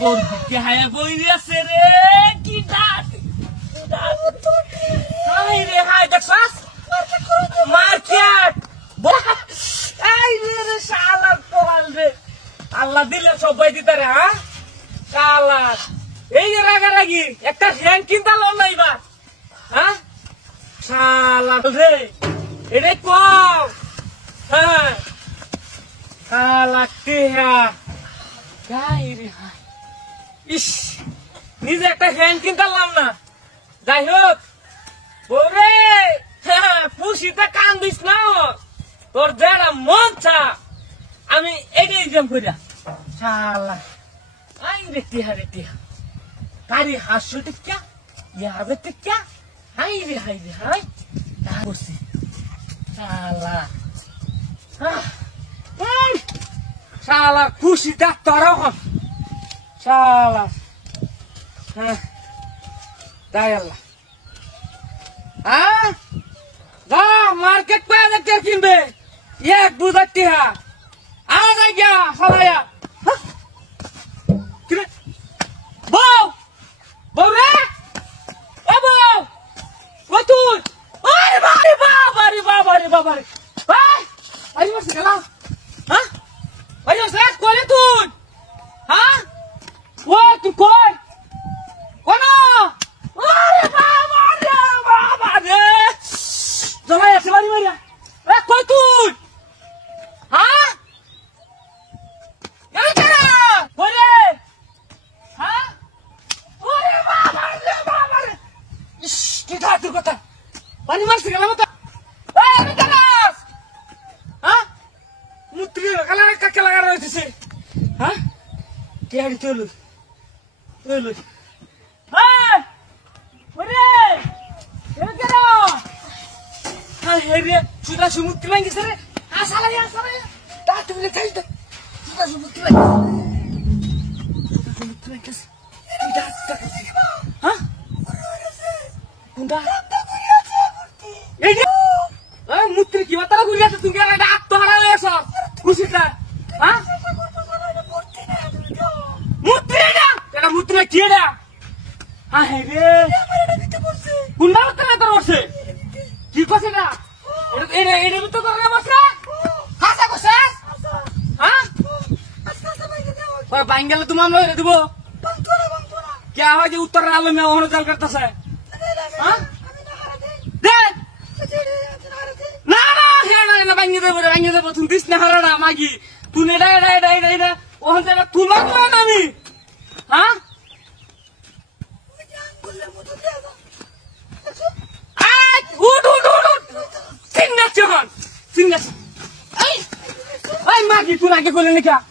তোর দিকে হায়া বইরে আছে রে কি ডাক হাই রে হাই দেখছাস মার্কেট এই রে শালা তোয়াল রে আল্লাহ দিলে সবাই দিতে রে হ্যাঁ শালা এই রাগারাগি একটা ফ্যান কিনতে লম নাইবা হ্যাঁ শালা রে এটা কম হ্যাঁ শালা টিহা গাই রে হাই ইস নিজে একটা ফ্যান কিনতে লাম না যাই হোক ওরে খুশিতে কান দিস না তোর যারা মন চা আমি এটাই গেম করিয়া শালা আই রে টিহা কারি হাসু টিকা ইয়াবে টিকা হাই রে হাই তা বসে শালা শালা খুশিতে তোরা হন শালা হ্যাঁ তাই আল্লাহ হ্যাঁ যা মার্কেট पे आकर किनबे एक दूध टिहा आ जा गया हलाया किरे बो रे ए बो वो तू अरे बाबा रे अरे मत गला हां अरे मत कोले तू हां वो तू कोई कोना अरे बाबा रे जमा ऐसे मारी मारिया ए कोई तू हां ये क्या बोले हां अरे बाबा रे इस किधर तू कता पानी मार से गला मत ए निकलास हां मुत्री गला का लगा रहे थे हां क्या रे चलो हां अरे ये क्या हे रे सुधा सुमुक्ती लांगी सर आसाला या ता तुमले काही सुधा सुमुक्ती लांगी कस हां कुंडा ए मुत्री की वाला गुरिया तुमके डाक तो हरा ऐसा खुशीता हां मुत्री ना तेरा मुत्री केडा हां हे रे कुंडा उतना तो वर्षे কি কইছে না এটা তো করে বসে হাসা কইছে হ্যাঁ আস্তে বাইকে দাও ওই বাঙ্গালে তুমি আমরা রে দেব বংতরা কি হয় যে উত্তর আলো মে ওহন চাল করতেছে হ্যাঁ আমি না হারা দে না হেনা বাঙ্গে দেব তুমি দিস না হারা না মাগি তুই এটা ওহন চাল তুই লাগবে না আমি হ্যাঁ ওই জান বললে মতো দে Singa, ay, magi, tu lagi kulit ni kya?